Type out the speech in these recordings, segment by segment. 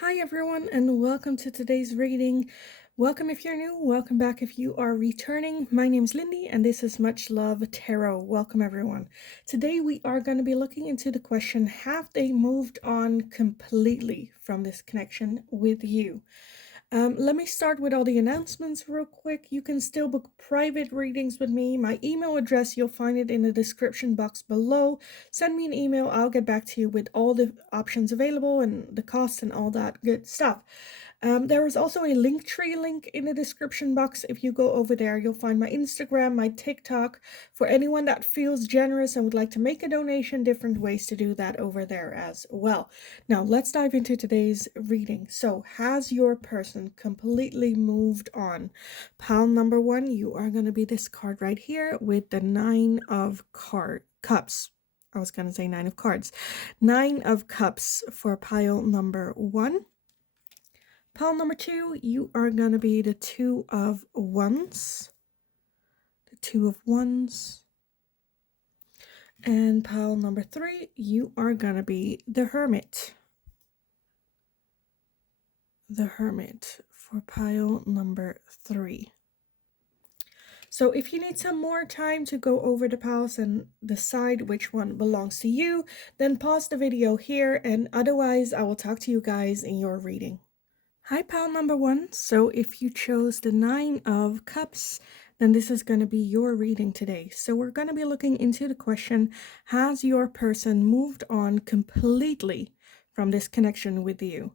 Hi everyone, and welcome to today's reading. Welcome if you're new, welcome back if you are returning. My name is Lindy and this is Much Love Tarot. Welcome everyone. Today we are going to be looking into the question, have they moved on completely from this connection with you? Let me start with all the announcements real quick. You can still book private readings with me. My email address, you'll find it in the description box below. Send me an email. I'll get back to you with all the options available and the costs and all that good stuff. There is also a Linktree link in the description box. If you go over there, you'll find my Instagram, my TikTok. For anyone that feels generous and would like to make a donation, different ways to do that over there as well. Now, let's dive into today's reading. So, has your person completely moved on? Pile number one, you are going to be this card right here with the Nine of Cups. I was going to say Nine of Cards. Nine of Cups for pile number one. Pile number two, you are going to be the Two of Wands. The Two of Wands. And pile number three, you are going to be the Hermit. The Hermit for pile number three. So if you need some more time to go over the piles and decide which one belongs to you, then pause the video here, and otherwise I will talk to you guys in your reading. Hi, pile number one. So if you chose the Nine of Cups, then this is going to be your reading today. So we're going to be looking into the question, has your person moved on completely from this connection with you?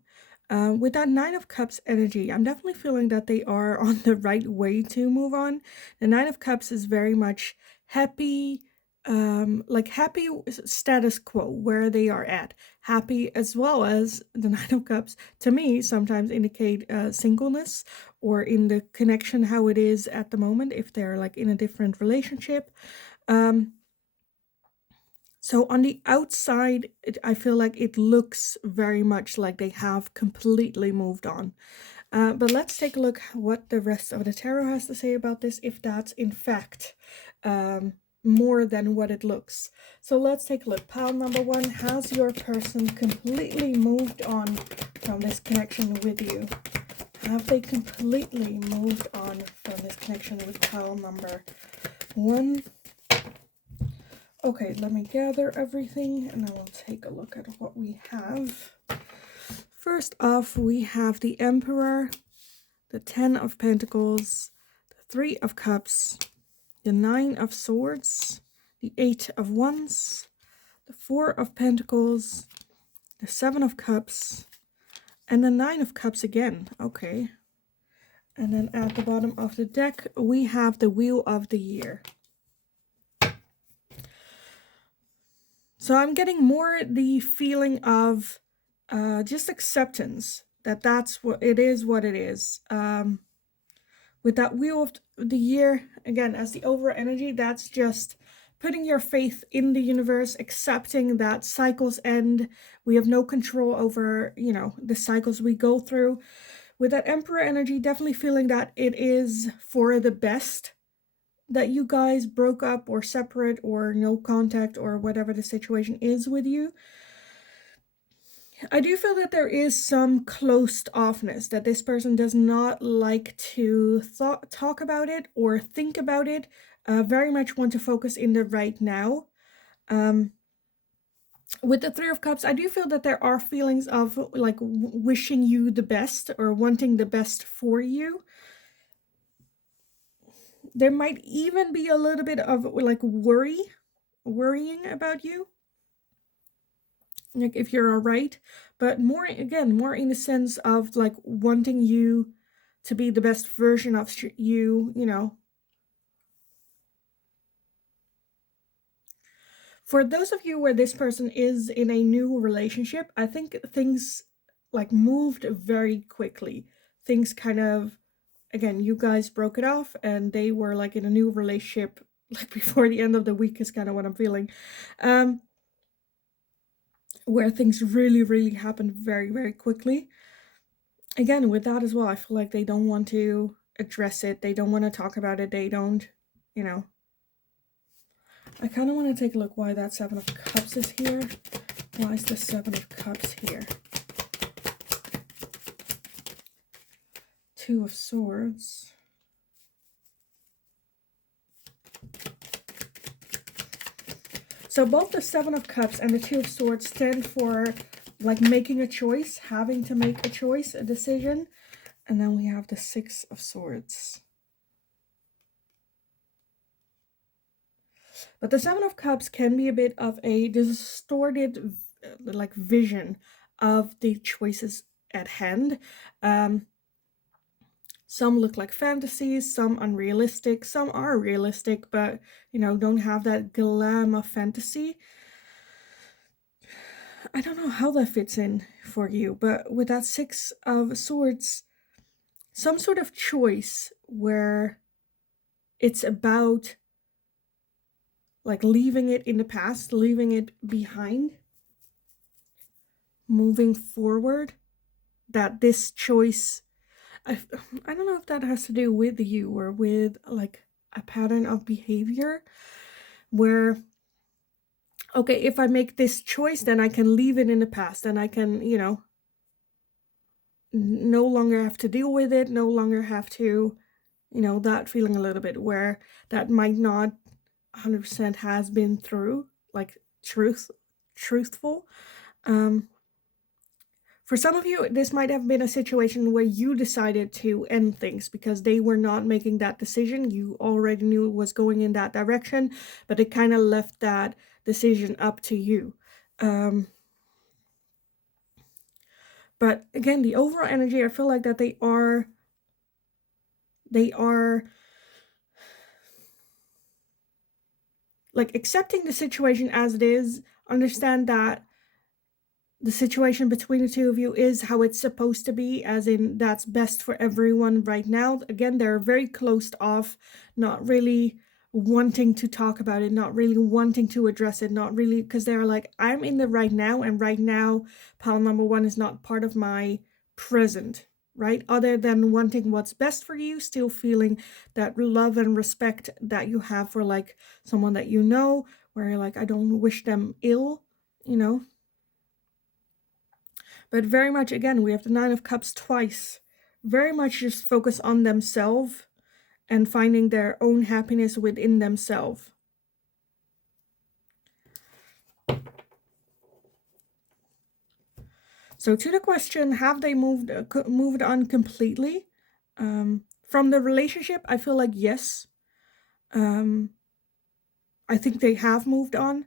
With that Nine of Cups energy, I'm definitely feeling that they are on the right way to move on. The Nine of Cups is very much happy, like happy status quo where they are at. Happy, as well as the Nine of Cups, to me, sometimes indicate singleness or in the connection how it is at the moment, if they're like in a different relationship. So on the outside, I feel like it looks very much like they have completely moved on. But let's take a look what the rest of the tarot has to say about this, if that's in fact more than what it looks. So let's take a look. Pile number one, has your person completely moved on from this connection with you? Have they completely moved on from this connection with pile number one? Okay, let me gather everything and I will take a look at what we have. First off, we have the Emperor, the Ten of Pentacles, the Three of Cups, the Nine of Swords, the Eight of Wands, the Four of Pentacles, the Seven of Cups, and the Nine of Cups again. Okay. And then at the bottom of the deck, we have the Wheel of the Year. So I'm getting more the feeling of just acceptance, that's what it is, with that Wheel of the Year, again, as the overall energy, that's just putting your faith in the universe, accepting that cycles end. We have no control over, the cycles we go through. With that Emperor energy, definitely feeling that it is for the best that you guys broke up or separate or no contact or whatever the situation is with you. I do feel that there is some closed offness, that this person does not like to talk about it or think about it, very much want to focus in the right now. With the Three of Cups, I do feel that there are feelings of like wishing you the best or wanting the best for you. There might even be a little bit of like worrying about you, like if you're all right, but more in the sense of like wanting you to be the best version of you. For those of you where this person is in a new relationship, I think things like moved very quickly. Things kind of, again, you guys broke it off and they were like in a new relationship like before the end of the week is kind of what I'm feeling. Where things really happened very, very quickly. Again, with that as well, I feel like they don't want to address it. They don't want to talk about it. They don't, I kind of want to take a look why that Seven of Cups is here. Why is the Seven of Cups here? Two of Swords. So both the Seven of Cups and the Two of Swords stand for like making a choice, having to make a choice, a decision. And then we have the Six of Swords. But the Seven of Cups can be a bit of a distorted like vision of the choices at hand. Some look like fantasies, some unrealistic, some are realistic, but, you know, don't have that glam of fantasy. I don't know how that fits in for you, but with that Six of Swords, some sort of choice where it's about like leaving it in the past, leaving it behind, moving forward, that this choice, I don't know if that has to do with you or with like a pattern of behavior where, okay, if I make this choice, then I can leave it in the past and I can, you know, no longer have to deal with it, no longer have to, you know, that feeling a little bit where that might not 100% has been through, like truthful. For some of you, this might have been a situation where you decided to end things because they were not making that decision. You already knew it was going in that direction, but it kind of left that decision up to you. But again, the overall energy, I feel like that they are like accepting the situation as it is, understand that the situation between the two of you is how it's supposed to be, as in that's best for everyone right now. Again, they're very closed off, not really wanting to talk about it, not really wanting to address it, not really, because they're like, I'm in the right now, and right now, pile number one is not part of my present, right? Other than wanting what's best for you, still feeling that love and respect that you have for like someone that you know, where you're like, I don't wish them ill, you know. But very much, again, we have the Nine of Cups twice. Very much just focus on themselves and finding their own happiness within themselves. So to the question, have they moved on completely? From the relationship, I feel like yes. I think they have moved on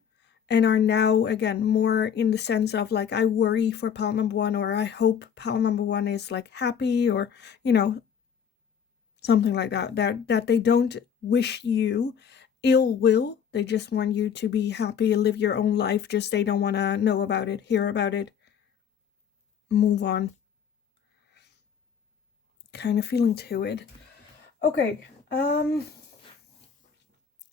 and are now, again, more in the sense of like, I worry for pile number one, or I hope pile number one is like happy, or, you know, something like that, that they don't wish you ill will. They just want you to be happy and live your own life. Just they don't want to know about it, hear about it, move on. Kind of feeling to it. Okay.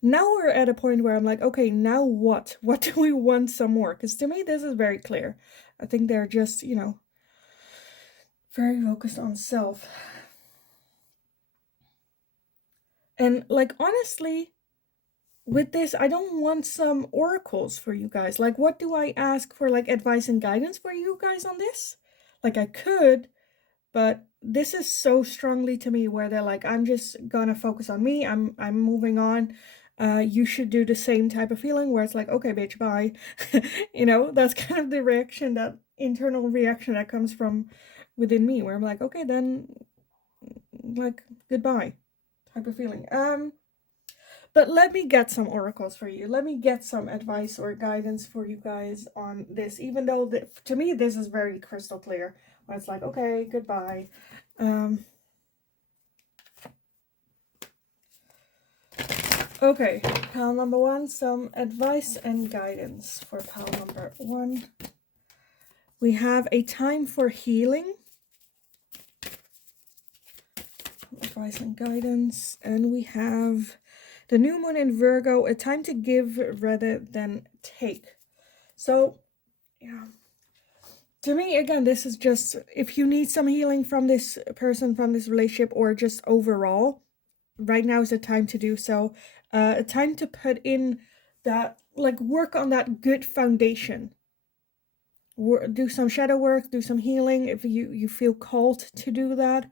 Now we're at a point where I'm like, okay, now what? What do we want some more? Because to me, this is very clear. I think they're just, you know, very focused on self. And like, honestly, with this, I don't want some oracles for you guys. Like, what do I ask for, like, advice and guidance for you guys on this? Like, I could, but this is so strongly to me where they're like, I'm just gonna focus on me. I'm moving on. You should do the same type of feeling where it's like, okay, bitch, bye. You know, that's kind of the reaction, that internal reaction that comes from within me, where I'm like, okay, then, like, goodbye type of feeling. But let me get some oracles for you. Let me get some advice or guidance for you guys on this, even though to me this is very crystal clear. Where it's like, okay, goodbye. Okay, pile number one, some advice and guidance for pile number one. We have a time for healing. Advice and guidance. And we have the new moon in Virgo, a time to give rather than take. So, yeah. To me, again, this is just, if you need some healing from this person, from this relationship, or just overall, right now is the time to do so. A time to put in that, like, work on that good foundation. Do some shadow work, do some healing if you feel called to do that.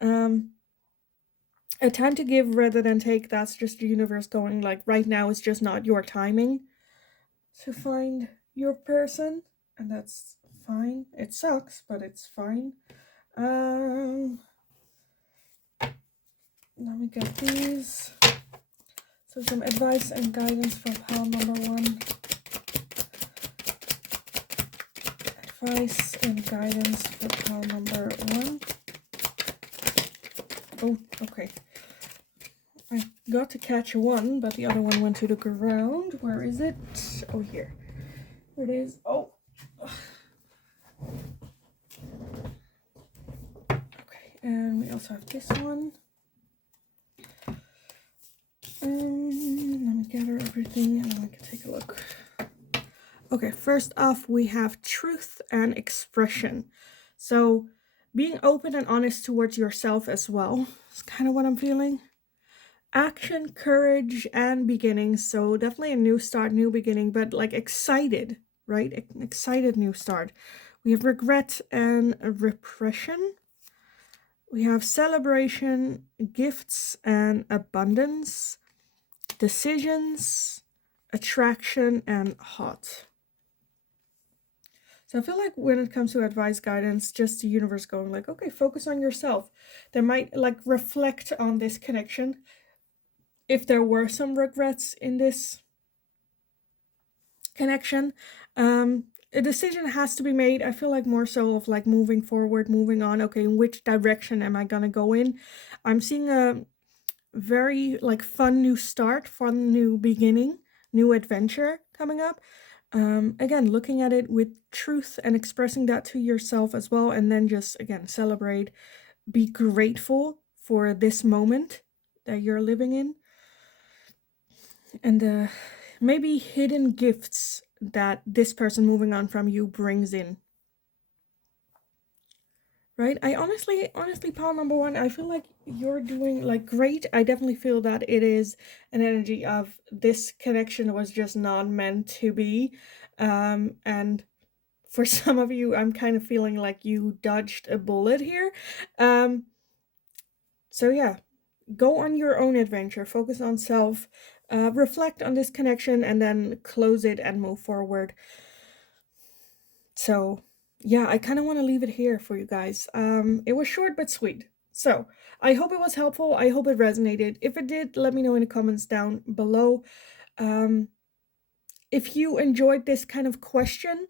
A time to give rather than take. That's just the universe going like right now is just not your timing to find your person, and that's fine. It sucks, but it's fine. Let me get these. So some advice and guidance from pile number 1. Advice and guidance for pile number 1. Oh, okay. I got to catch one, but the other one went to the ground. Where is it? Oh, here. Here it is. Oh. Okay, and we also have this one. Let me gather everything and then we can take a look. Okay, first off, we have truth and expression. So being open and honest towards yourself as well is kind of what I'm feeling. Action, courage, and beginnings. So definitely a new start, new beginning, but like excited, right? An excited new start. We have regret and repression. We have celebration, gifts, and abundance. Decisions, attraction, and hot. So I feel like when it comes to advice, guidance, just the universe going like, okay, focus on yourself. They might like reflect on this connection. If there were some regrets in this connection, a decision has to be made. I feel like more so of like moving forward, moving on. Okay, in which direction am I gonna go in? I'm seeing a very like fun new start, fun new beginning, new adventure coming up. Again, looking at it with truth and expressing that to yourself as well, and then just again celebrate, be grateful for this moment that you're living in, and maybe hidden gifts that this person moving on from you brings in. Right? I honestly, pile number 1, I feel like you're doing like great. I definitely feel that it is an energy of this connection was just not meant to be. And for some of you, I'm kind of feeling like you dodged a bullet here. So yeah, go on your own adventure, focus on self, reflect on this connection, and then close it and move forward. So yeah, I kind of want to leave it here for you guys. It was short but sweet. So I hope it was helpful. I hope it resonated. If it did, let me know in the comments down below. If you enjoyed this kind of question,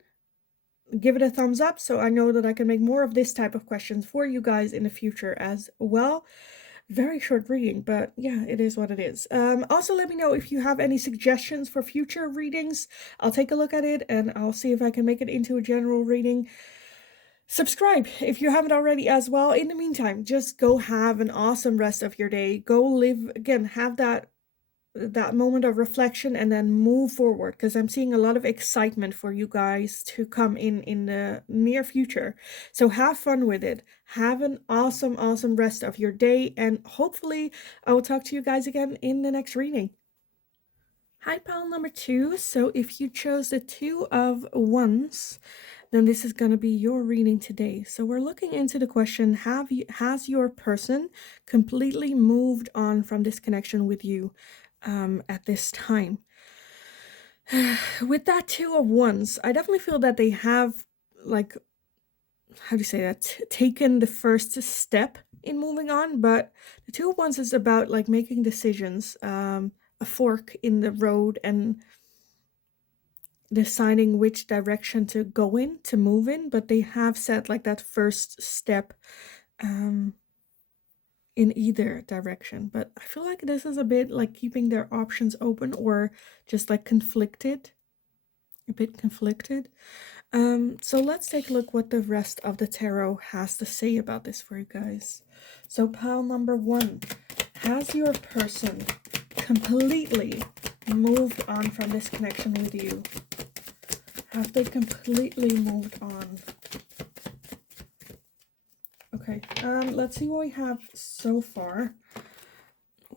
give it a thumbs up so I know that I can make more of this type of questions for you guys in the future as well. Very short reading, but yeah, it is what it is. Also, let me know if you have any suggestions for future readings. I'll take a look at it and I'll see if I can make it into a general reading. Subscribe if you haven't already as well. In the meantime, just go have an awesome rest of your day. Go live, again, have that moment of reflection and then move forward, because I'm seeing a lot of excitement for you guys to come in the near future. So have fun with it. Have an awesome rest of your day, and hopefully I will talk to you guys again in the next reading. Hi, pile number 2. So if you chose the 2 of Wands, then this is going to be your reading today. So we're looking into the question, has your person completely moved on from this connection with you at this time? With that 2 of Wands, I definitely feel that they have, like, how do you say that, taken the first step in moving on, but the 2 of Wands is about like making decisions, a fork in the road, and deciding which direction to go in, to move in, but they have set like that first step in either direction. But I feel like this is a bit like keeping their options open, or just like conflicted, a bit conflicted. So let's take a look what the rest of the tarot has to say about this for you guys. So pile number 1, has your person completely moved on from this connection with you? Have they completely moved on? Okay, let's see what we have so far.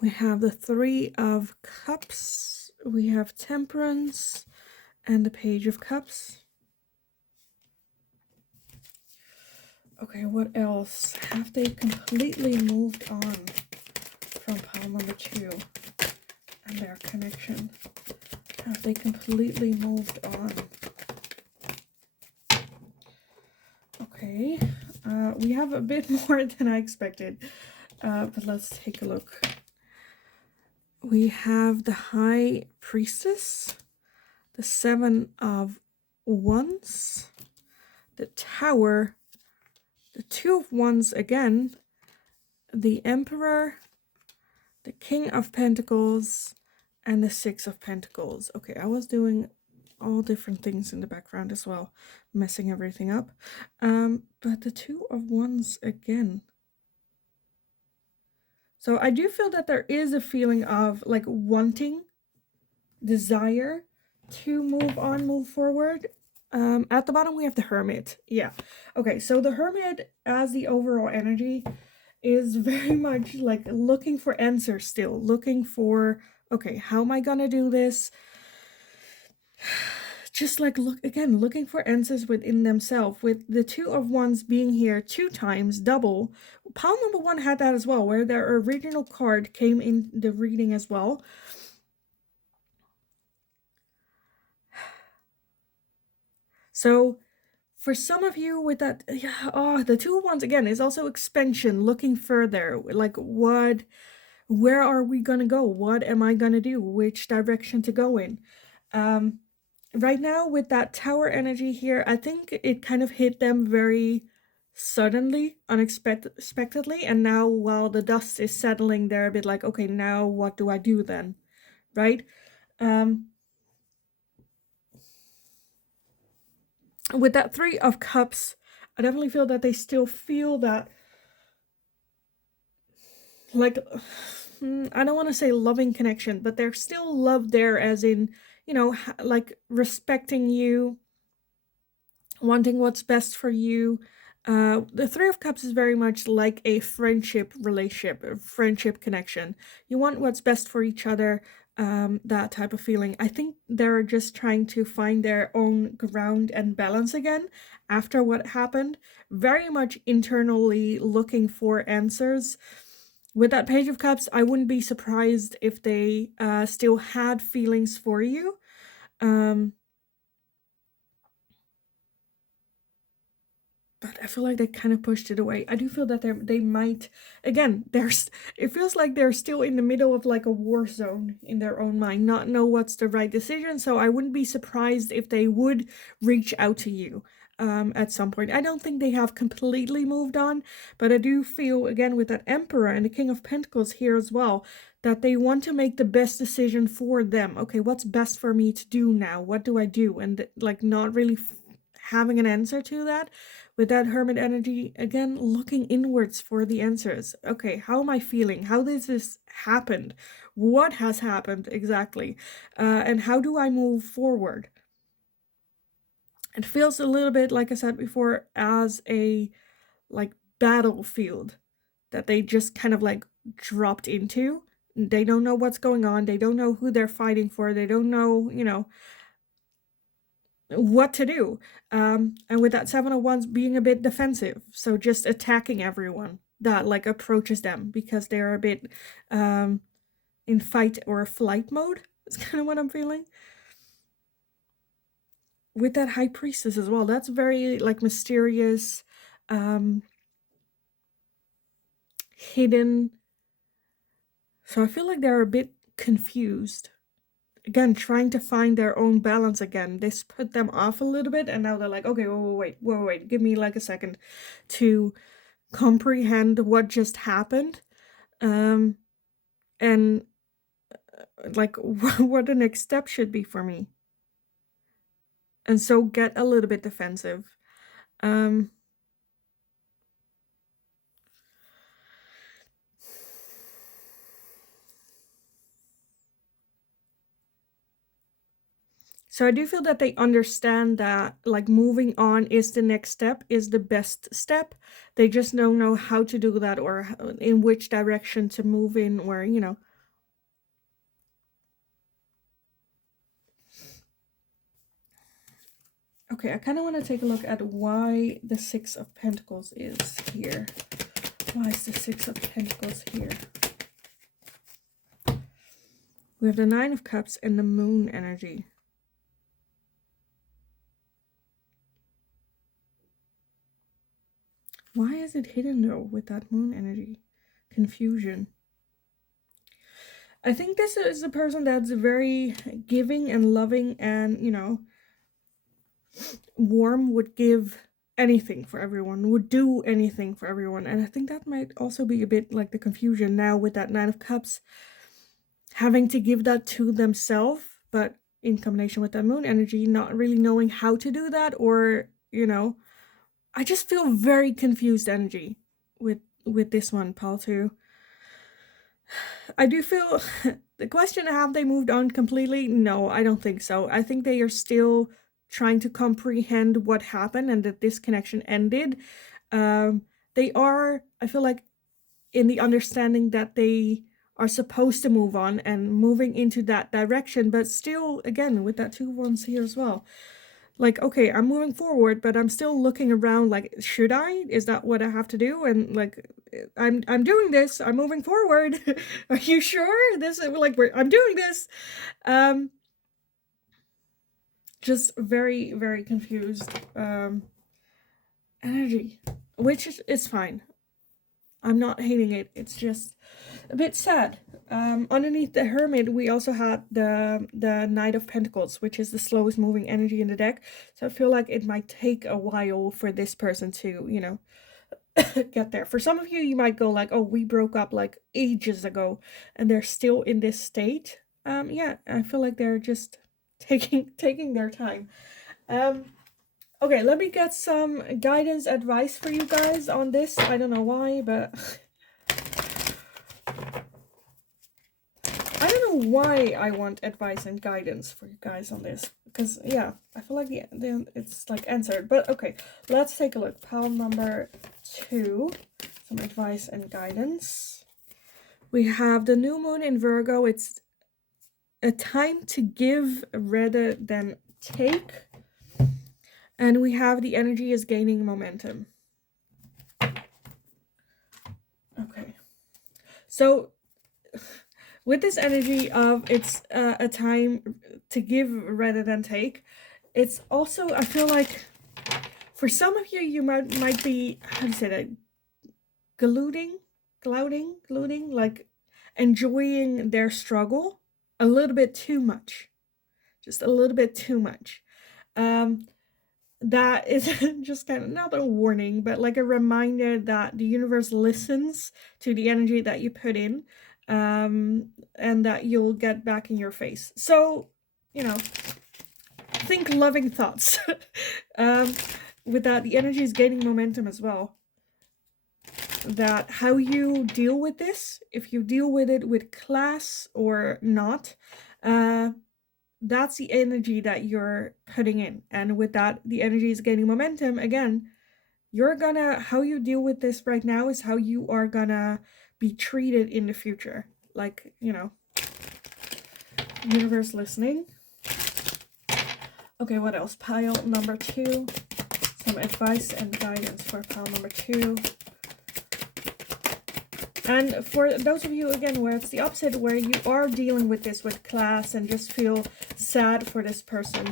We have the 3 of Cups, we have Temperance, and the Page of Cups. Okay, what else? Have they completely moved on from pile number 2 and their connection? Have they completely moved on? Okay, we have a bit more than I expected, but let's take a look. We have the High Priestess, the 7 of Wands, the Tower, the 2 of Wands again, the Emperor, the King of Pentacles, and the 6 of Pentacles. Okay, I was doing all different things in the background as well, messing everything up. But the 2 of Wands again. So I do feel that there is a feeling of like wanting, desire to move on, move forward. At the bottom we have the Hermit. Yeah. Okay, so the Hermit as the overall energy is very much like looking for answers still, looking for, okay, how am I gonna do this? Just like looking for answers within themselves, with the 2 of Wands being here 2 times, double. Pile number 1 had that as well, where their original card came in the reading as well. So for some of you with that, the 2 of Wands again is also expansion, looking further, like where are we gonna go? What am I gonna do? Which direction to go in? Right now with that Tower energy here, I think it kind of hit them very suddenly, unexpectedly, and now while the dust is settling, they're a bit like, okay, now what do I do then? Right? With that 3 of Cups, I definitely feel that they still feel that, like, I don't want to say loving connection, but there's still love there, as in, you know, like respecting you, wanting what's best for you. The 3 of Cups is very much like a friendship relationship, a friendship connection. You want what's best for each other, that type of feeling. I think they're just trying to find their own ground and balance again after what happened. Very much internally looking for answers. With that Page of Cups, I wouldn't be surprised if they still had feelings for you. But I feel like they kind of pushed it away. I do feel that they might, again, it feels like they're still in the middle of like a war zone in their own mind, not know what's the right decision. So I wouldn't be surprised if they would reach out to you at some point. I don't think they have completely moved on, but I do feel, again, with that Emperor and the King of Pentacles here as well, that they want to make the best decision for them. Okay, what's best for me to do now? What do I do? And like not really having an answer to that. With that Hermit energy, again, looking inwards for the answers. Okay, how am I feeling? How does this happen? What has happened exactly? And how do I move forward? It feels a little bit, like I said before, as a like battlefield that they just kind of like dropped into. They don't know what's going on. They don't know who they're fighting for. They don't know, you know, what to do. And with that 7 of Wands being a bit defensive, so just attacking everyone that like approaches them because they're a bit in fight or flight mode. Is kind of what I'm feeling. With that High Priestess as well, that's very like mysterious, hidden. So I feel like they're a bit confused. Again, trying to find their own balance again. This put them off a little bit, and now they're like, okay, wait, give me like a second to comprehend what just happened, and like what the next step should be for me. And so get a little bit defensive. So I do feel that they understand that like moving on is the next step, is the best step. They just don't know how to do that or in which direction to move in, or, you know. Okay, I kind of want to take a look at why the Six of Pentacles is here. Why is the Six of Pentacles here? We have the Nine of Cups and the Moon energy. Why is it hidden though with that Moon energy? Confusion. I think this is a person that's very giving and loving and, you know, warm, would give anything for everyone, would do anything for everyone. And I think that might also be a bit like the confusion now with that Nine of Cups, having to give that to themselves, but in combination with that Moon energy, not really knowing how to do that, or, you know, I just feel very confused energy with this one, pal, too. I do feel the question, have they moved on completely? No, I don't think so. I think they are still trying to comprehend what happened and that this connection ended. They are, I feel like, in the understanding that they are supposed to move on and moving into that direction, but still, again, with that 2 wands here as well. Like, okay, I'm moving forward, but I'm still looking around like, should I? Is that what I have to do? And like, I'm doing this. I'm moving forward. Are you sure? This is like, I'm doing this. Just very, very confused. Energy, which is fine. I'm not hating it. It's just a bit sad. Underneath the Hermit, we also had the Knight of Pentacles, which is the slowest moving energy in the deck. So I feel like it might take a while for this person to, you know, get there. For some of you, you might go like, oh, we broke up like ages ago, and they're still in this state. Yeah, I feel like they're just taking their time. Okay, let me get some guidance advice for you guys on this. I don't know why, but I don't know why I want advice and guidance for you guys on this. Because, yeah, I feel like it's like answered. But, okay, let's take a look. Pile number 2. Some advice and guidance. We have the new moon in Virgo. It's a time to give rather than take. And we have the energy is gaining momentum. Okay. So, with this energy of it's a time to give rather than take, it's also, I feel like, for some of you, you might be, how do you say that, gloating, like enjoying their struggle a little bit too much. Just a little bit too much. That is just kind of not a warning, but like a reminder that the universe listens to the energy that you put in, and that you'll get back in your face. So, you know, think loving thoughts. With that, the energy is gaining momentum as well. That how you deal with this, if you deal with it with class or not, that's the energy that you're putting in. And with that, the energy is gaining momentum. Again, you're gonna, how you deal with this right now is how you are gonna be treated in the future. Like, you know, universe listening. Okay, what else? Pile number 2. Some advice and guidance for pile number 2. And for those of you, again, where it's the opposite, where you are dealing with this with class and just feel sad for this person,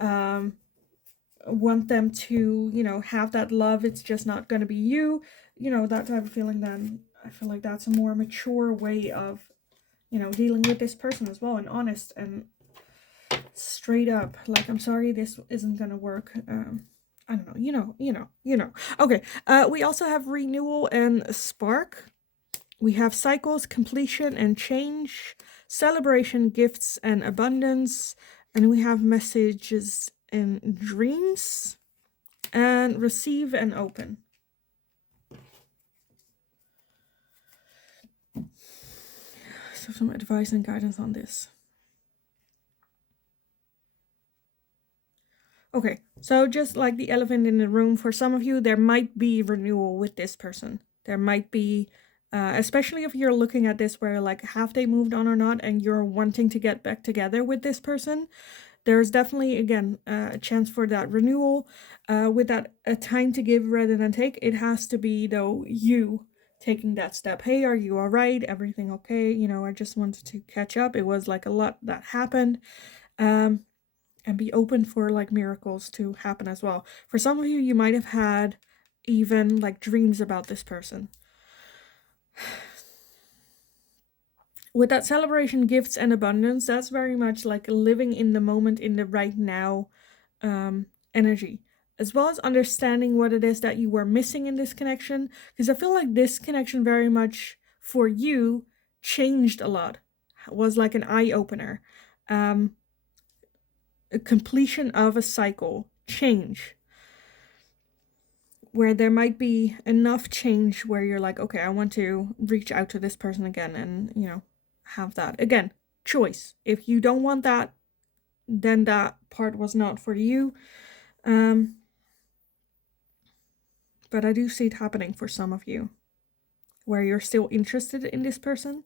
want them to, you know, have that love, it's just not going to be you, you know, that type of feeling, then I feel like that's a more mature way of, you know, dealing with this person as well, and honest and straight up, like, I'm sorry, this isn't going to work. I don't know, you know. Okay, we also have renewal and spark. We have cycles, completion and change, celebration, gifts and abundance, and we have messages and dreams, and receive and open. So some advice and guidance on this. Okay, so just like the elephant in the room, for some of you, there might be renewal with this person. There might be, especially if you're looking at this where like have they moved on or not and you're wanting to get back together with this person, there's definitely, again, a chance for that renewal. With that, a time to give rather than take. It has to be, though, you taking that step. Hey, are you all right? Everything okay? You know, I just wanted to catch up. It was like a lot that happened. And be open for like miracles to happen as well. For some of you, you might have had even like dreams about this person. With that celebration, gifts, and abundance, that's very much like living in the moment, in the right now energy, as well as understanding what it is that you were missing in this connection. Because I feel like this connection very much for you changed a lot, was like an eye opener, a completion of a cycle, change, where there might be enough change where you're like, okay, I want to reach out to this person again and, you know, have that. Again, choice. If you don't want that, then that part was not for you. But I do see it happening for some of you, where you're still interested in this person.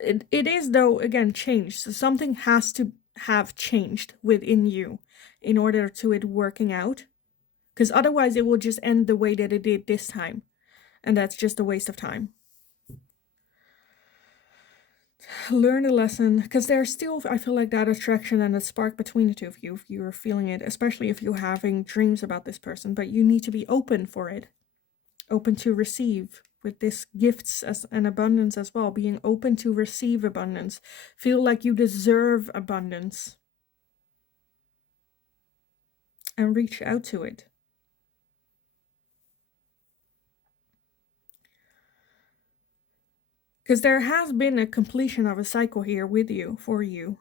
It is, though, again, changed. So something has to have changed within you in order to it working out. Because otherwise it will just end the way that it did this time. And that's just a waste of time. Learn a lesson, because there's still, I feel like, that attraction and a spark between the two of you, if you're feeling it, especially if you're having dreams about this person. But you need to be open for it, open to receive with this gifts as an abundance as well, being open to receive abundance, feel like you deserve abundance, and reach out to it. Because there has been a completion of a cycle here with you, for you.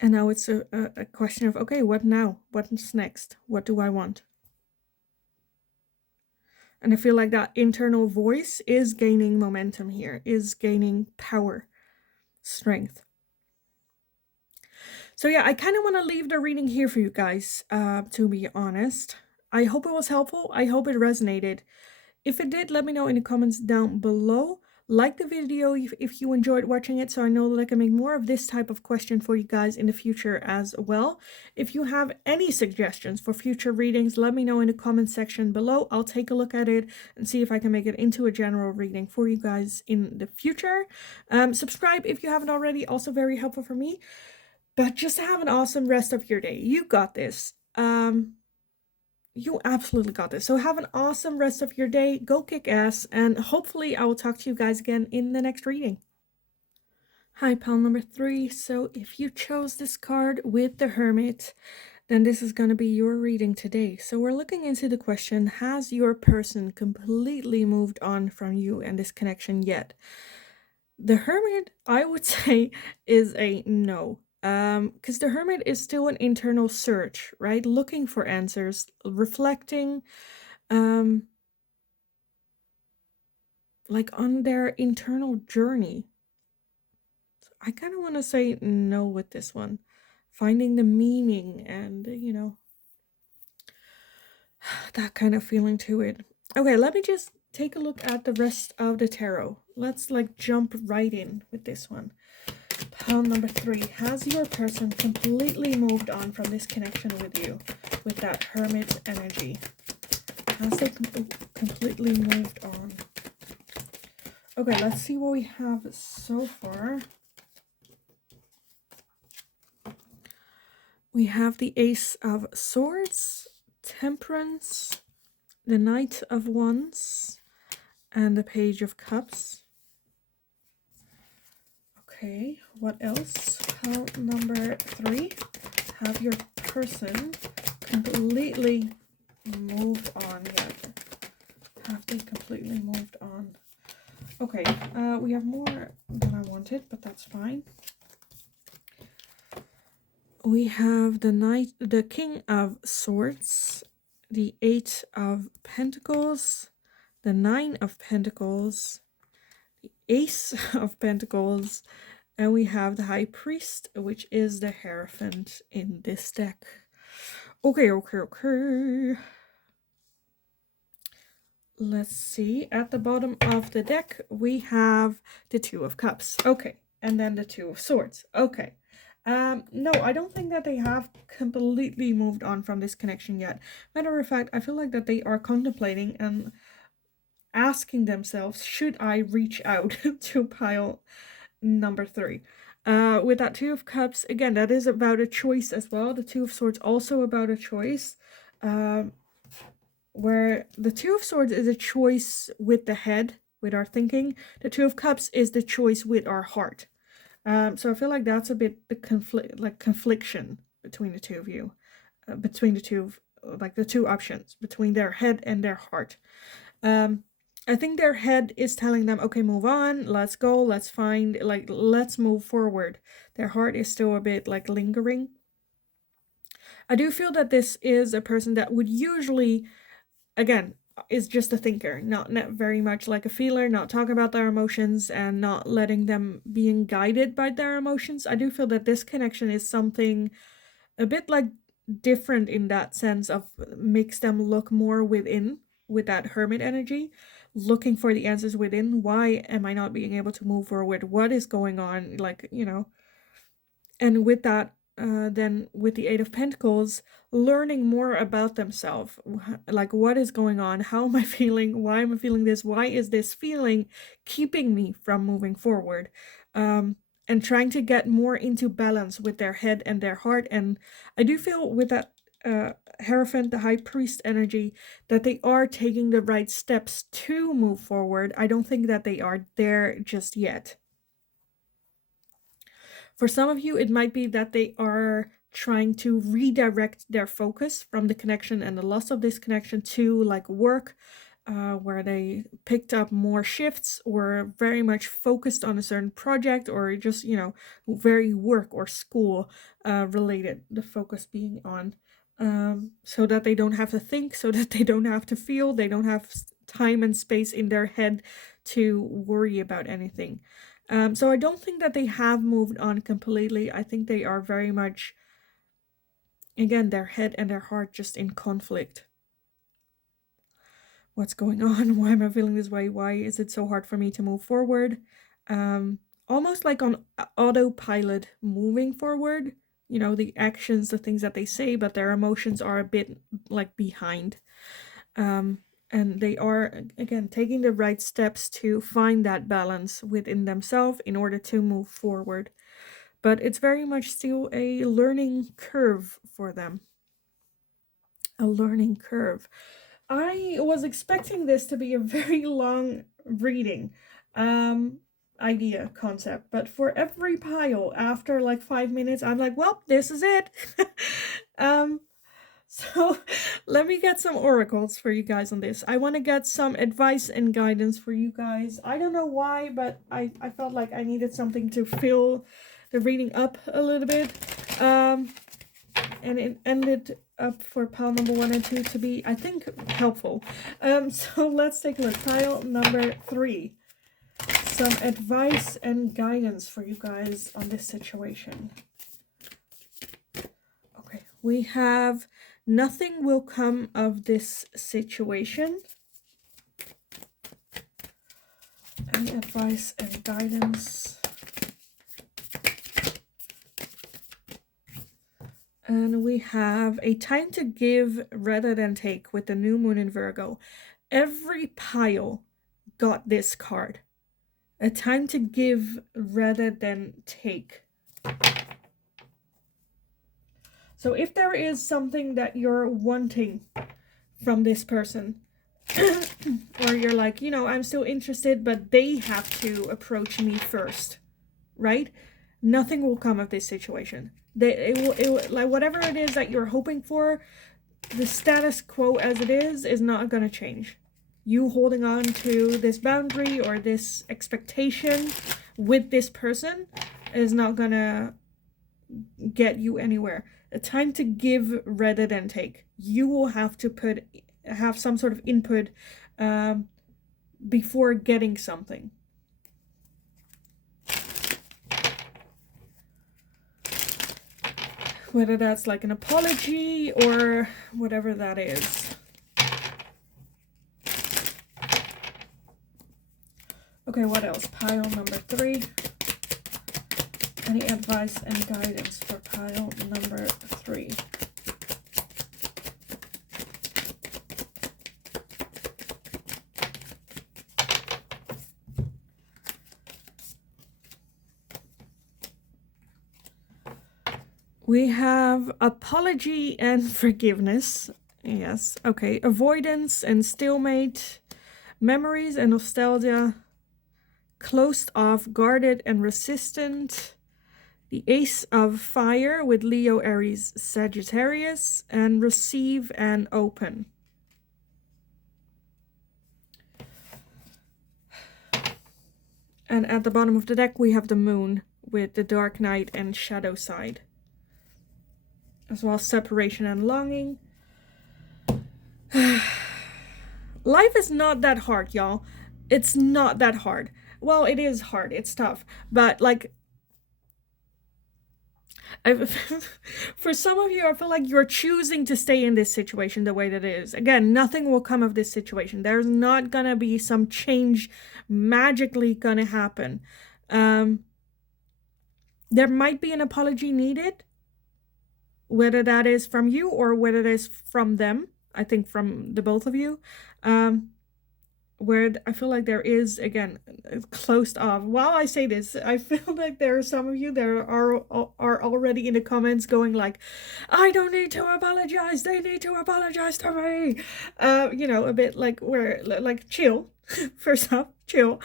And now it's a question of, okay, what now? What's next? What do I want? And I feel like that internal voice is gaining momentum here, is gaining power, strength. So yeah, I kind of want to leave the reading here for you guys, to be honest. I hope it was helpful. I hope it resonated. If it did, let me know in the comments down below. Like the video if you enjoyed watching it, so I know that I can make more of this type of question for you guys in the future as well. If you have any suggestions for future readings, let me know in the comment section below. I'll take a look at it and see if I can make it into a general reading for you guys in the future. Subscribe if you haven't already, also very helpful for me. But just have an awesome rest of your day. You got this. You absolutely got this. So have an awesome rest of your day. Go kick ass. And hopefully I will talk to you guys again in the next reading. Hi, pal number 3. So if you chose this card with the Hermit, then this is going to be your reading today. So we're looking into the question, has your person completely moved on from you and this connection yet? The Hermit, I would say, is a no. Because the Hermit is still an internal search, right? Looking for answers, reflecting, like on their internal journey. So I kind of want to say no with this one. Finding the meaning and, you know, that kind of feeling to it. Okay, let me just take a look at the rest of the tarot. Let's like jump right in with this one. Pile number 3, has your person completely moved on from this connection with you, with that Hermit energy? Has they completely moved on? Okay, let's see what we have so far. We have the Ace of Swords, Temperance, the Knight of Wands, and the Page of Cups. Okay, what else? Pile number 3, have your person completely moved on yet? Have they completely moved on? Okay, we have more than I wanted, but that's fine. We have the King of Swords, the 8 of Pentacles, the 9 of Pentacles, the Ace of Pentacles, and we have the High Priest, which is the Hierophant in this deck. Okay. Let's see. At the bottom of the deck, we have the 2 of Cups. Okay. and then the Two of Swords. Okay. No, I don't think that they have completely moved on from this connection yet. Matter of fact, I feel like that they are contemplating and asking themselves, should I reach out to pile number 3? With that Two of Cups, again, that is about a choice as well. The Two of Swords also about a choice. Where the Two of Swords is a choice with the head, with our thinking. The Two of Cups is the choice with our heart. So I feel like that's a bit the confliction between the two of you, between the two, like the two options, between their head and their heart. I think their head is telling them, okay, move on, let's go, let's find, like, let's move forward. Their heart is still a bit like lingering. I do feel that this is a person that would usually, again, is just a thinker, not very much like a feeler, not talking about their emotions and not letting them being guided by their emotions. I do feel that this connection is something a bit like different in that sense of makes them look more within, with that hermit energy, looking for the answers within. Why am I not being able to move forward? What is going on? Like, you know, and with that, then with the Eight of Pentacles, learning more about themselves, like what is going on, how am I feeling, why am I feeling this, why is this feeling keeping me from moving forward, and trying to get more into balance with their head and their heart. And I do feel with that Hierophant, the High Priest energy, that they are taking the right steps to move forward. I don't think that they are there just yet. For some of you, it might be that they are trying to redirect their focus from the connection and the loss of this connection to like work, where they picked up more shifts or very much focused on a certain project, or just, you know, very work or school related, the focus being on, so that they don't have to think, so that they don't have to feel, they don't have time and space in their head to worry about anything. So I don't think that they have moved on completely. I think they are very much, again, their head and their heart just in conflict. What's going on? Why am I feeling this way? Why is it so hard for me to move forward? Almost like on autopilot moving forward. You know, the actions, the things that they say, but their emotions are a bit like behind. And they are, again, taking the right steps to find that balance within themselves in order to move forward. But it's very much still a learning curve for them. A learning curve. I was expecting this to be a very long reading idea, concept. But for every pile, after like 5 minutes, I'm like, well, this is it. So let me get some oracles for you guys on this. I want to get some advice and guidance for you guys. I don't know why, but I felt like I needed something to fill the reading up a little bit. And it ended up for pile number 1 and 2 to be, I think, helpful. So let's take a look. Pile number 3. Some advice and guidance for you guys on this situation. Okay, we have nothing will come of this situation. And advice and guidance. And we have a time to give rather than take with the new moon in Virgo. Every pile got this card. A time to give rather than take. So if there is something that you're wanting from this person, or you're like, you know, I'm still interested, but they have to approach me first, right? Nothing will come of this situation. It will, like, whatever it is that you're hoping for, the status quo as it is not going to change. You holding on to this boundary or this expectation with this person is not going to get you anywhere. A time to give rather than take. You will have to have some sort of input before getting something. Whether that's like an apology or whatever that is. Okay, what else? Pile number 3. Any advice and guidance for pile number 3? We have apology and forgiveness. Yes, okay. Avoidance and stalemate. Memories and nostalgia. Closed off, guarded and resistant. The Ace of Fire with Leo, Aries, Sagittarius. And receive and open. And at the bottom of the deck, we have the Moon with the Dark Night and Shadow side. As well as separation and longing. Life is not that hard, y'all. It's not that hard. Well, it is hard. It's tough. But, like, for some of you, I feel like you're choosing to stay in this situation the way that it is. Again, nothing will come of this situation. There's not gonna be some change magically gonna happen. There might be an apology needed, whether that is from you or whether it is from them. I think from the both of you. Where I feel like there is, again, closed off. While I say this, I feel like there are some of you that are already in the comments going like, I don't need to apologize, they need to apologize to me. You know, a bit like, where, like, chill. First off, chill.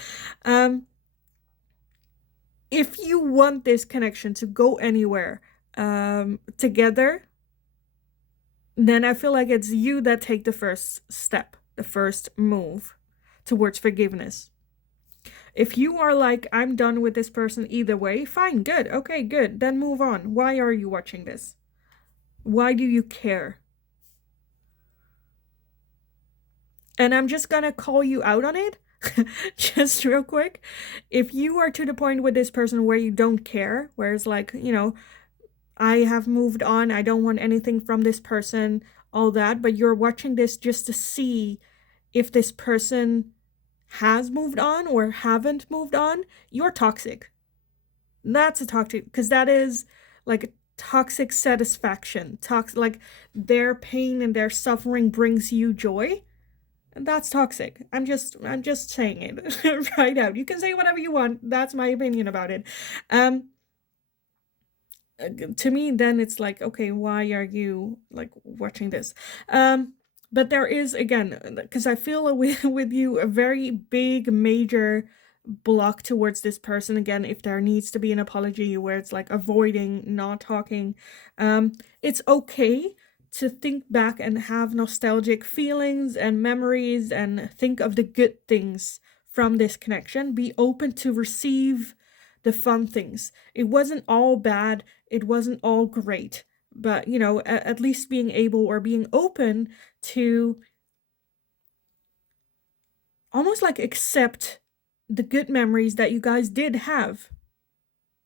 If you want this connection to go anywhere together, then I feel like it's you that take the first step, the first move towards forgiveness. If you are like, I'm done with this person either way, fine, good, okay, good, then move on. Why are you watching this? Why do you care? And I'm just gonna call you out on it, just real quick. If you are to the point with this person where you don't care, where it's like, you know, I have moved on, I don't want anything from this person, all that, but you're watching this just to see if this person has moved on or haven't moved on, you're toxic. That's a toxic, because that is like toxic satisfaction. Like their pain and their suffering brings you joy. And that's toxic. I'm just saying it right out. You can say whatever you want. That's my opinion about it. To me, then it's like, okay, why are you like watching this? But there is, again, because I feel with you a very big major block towards this person. Again, if there needs to be an apology where it's like avoiding, not talking, it's okay to think back and have nostalgic feelings and memories and think of the good things from this connection. Be open to receive the fun things. It wasn't all bad, it wasn't all great, but you know, at least being able or being open to almost like accept the good memories that you guys did have,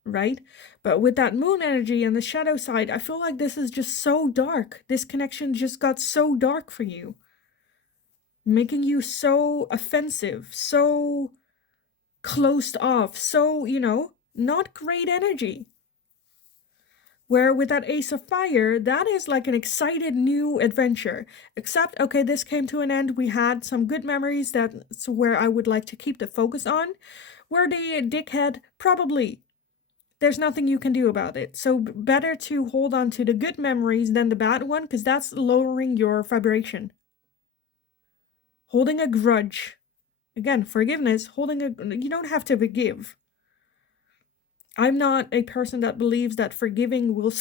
right? But with that moon energy and the shadow side, I feel like this is just so dark. This connection just got so dark for you, making you so offensive, so closed off, so, you know, not great energy. Where with that Ace of Fire, that is like an excited new adventure. Except, okay, this came to an end. We had some good memories. That's where I would like to keep the focus on. Where the dickhead, probably. There's nothing you can do about it. So better to hold on to the good memories than the bad one, because that's lowering your vibration. Holding a grudge. Again, forgiveness, you don't have to forgive. I'm not a person that believes that forgiving will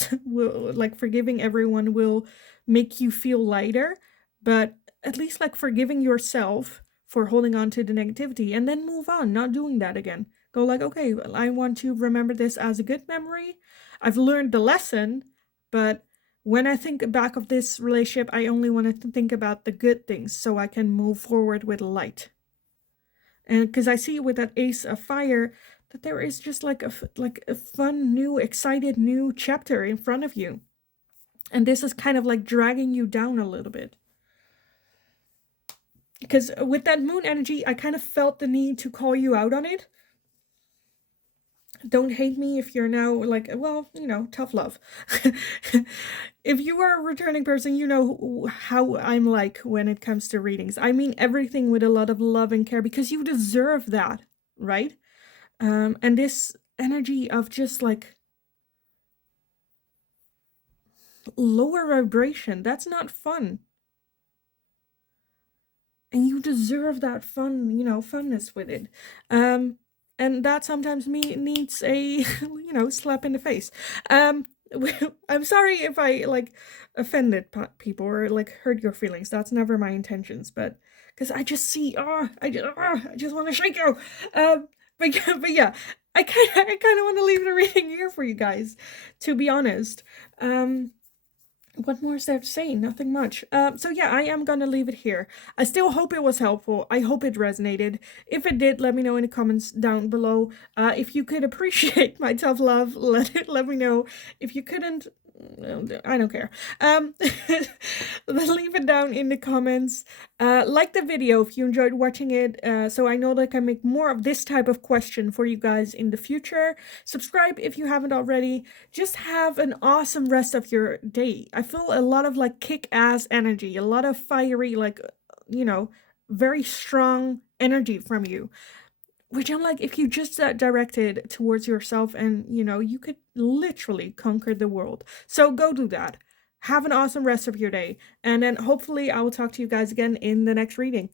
like forgiving everyone will make you feel lighter, but at least like forgiving yourself for holding on to the negativity and then move on, not doing that again. Go like, okay, I want to remember this as a good memory. I've learned the lesson, but when I think back of this relationship, I only want to think about the good things so I can move forward with light. And because I see with that Ace of Fire that there is just like a fun, new, excited new chapter in front of you. And this is kind of like dragging you down a little bit. Because with that moon energy, I kind of felt the need to call you out on it. Don't hate me if you're now like, well, tough love. If you are a returning person, you know how I'm like when it comes to readings. I mean everything with a lot of love and care because you deserve that, right? And this energy of just like lower vibration, that's not fun. And you deserve that fun, funness with it. Um, and that sometimes needs a, slap in the face. Um, I'm sorry if I like offended people or like hurt your feelings. That's never my intentions, but because I just see, I just want to shake you. But yeah, I kind of want to leave the reading here for you guys, to be honest. What more is there to say? Nothing much. So yeah, I am gonna leave it here. I still hope it was helpful. I hope it resonated. If it did, let me know in the comments down below. If you could appreciate my tough love, let me know. If you couldn't, I don't care. Leave it down in the comments. Like the video if you enjoyed watching it, so I know that I can make more of this type of question for you guys in the future. Subscribe if you haven't already. Just have an awesome rest of your day. I feel a lot of like kick-ass energy, a lot of fiery, like, very strong energy from you. Which I'm like, if you just directed towards yourself and, you could literally conquer the world. So go do that. Have an awesome rest of your day. And then hopefully I will talk to you guys again in the next reading.